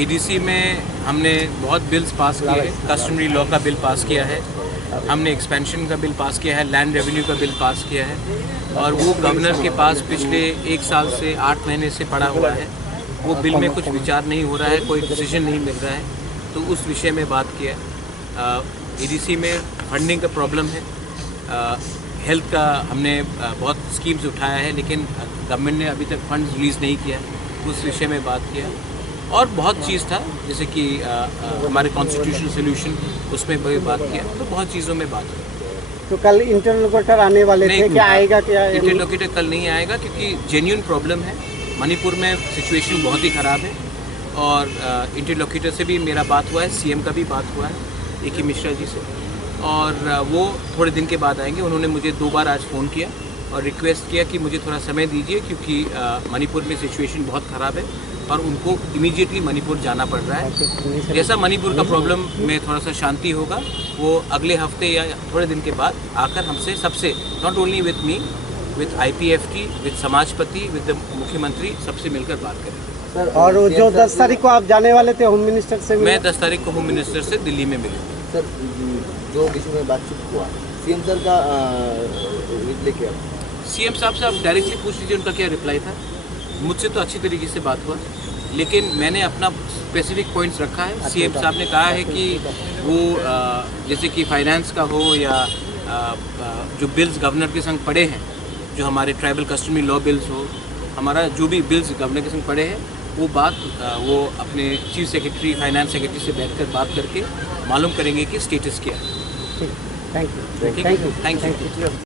ADC में हमने बहुत बिल्स पास किए हैं। कस्टमरी लॉ का बिल पास किया है, हमने एक्सपेंशन का बिल पास किया है, लैंड रेवेन्यू का बिल पास किया है और वो गवर्नर के पास पिछले 1 साल से 8 महीने से पड़ा हुआ है। वो बिल में कुछ विचार नहीं हो रहा है, कोई डिसीजन नहीं मिल रहा है, तो उस विषय में बात किया। एडीसी में फंडिंग का प्रॉब्लम है, हेल्थ का हमने बहुत स्कीम्स उठाया है लेकिन गवर्नमेंट ने अभी तक फंड्स रिलीज़ नहीं किया, उस विषय में बात किया। और बहुत चीज़ था जैसे कि हमारे कॉन्स्टिट्यूशनल सोल्यूशन, उसमें भी बात किया, तो बहुत चीज़ों में बात की। तो कल इंटरलोकेटर आने वाले थे, क्या आएगा? क्या इंटरलोकेटर कल नहीं आएगा क्योंकि जेन्युइन प्रॉब्लम है। मणिपुर में सिचुएशन बहुत ही ख़राब है और इंटरलोकेटर से भी मेरा बात हुआ है, सीएम का भी बात हुआ है ए.के. मिश्रा जी से, और वो थोड़े दिन के बाद आएंगे। उन्होंने मुझे 2 बार आज फ़ोन किया और रिक्वेस्ट किया कि मुझे थोड़ा समय दीजिए क्योंकि मणिपुर में सिचुएशन बहुत ख़राब है और उनको इमीडिएटली मणिपुर जाना पड़ रहा है। जैसा मणिपुर का प्रॉब्लम में थोड़ा सा शांति होगा, वो अगले हफ्ते या थोड़े दिन के बाद आकर हमसे सबसे, not only with me, with IPFT, with समाजपति, विद मुख्यमंत्री, सबसे मिलकर बात करेंगे। सर, और जो 10 तारीख को आप जाने वाले थे होम मिनिस्टर से? मैं 10 तारीख को होम मिनिस्टर से दिल्ली में मिलूँगा। सर, जो विषय में बातचीत हुआ, सीएम सर का लेके सीएम साहब से आप डायरेक्टली पूछ लीजिए उनका क्या रिप्लाई था। मुझसे तो अच्छी तरीके से बात हुआ लेकिन मैंने अपना स्पेसिफिक पॉइंट्स रखा है। सीएम साहब ने कहा है कि वो जैसे कि फाइनेंस का हो या जो बिल्स गवर्नर के संग पड़े हैं, जो हमारे ट्राइबल कस्टमरी लॉ बिल्स हो, हमारा जो भी बिल्स गवर्नर के संग पड़े हैं, वो बात वो अपने चीफ सेक्रेटरी, फाइनेंस सेक्रेटरी से बैठकर बात करके मालूम करेंगे कि स्टेटस क्या है। Thank you. Thank you.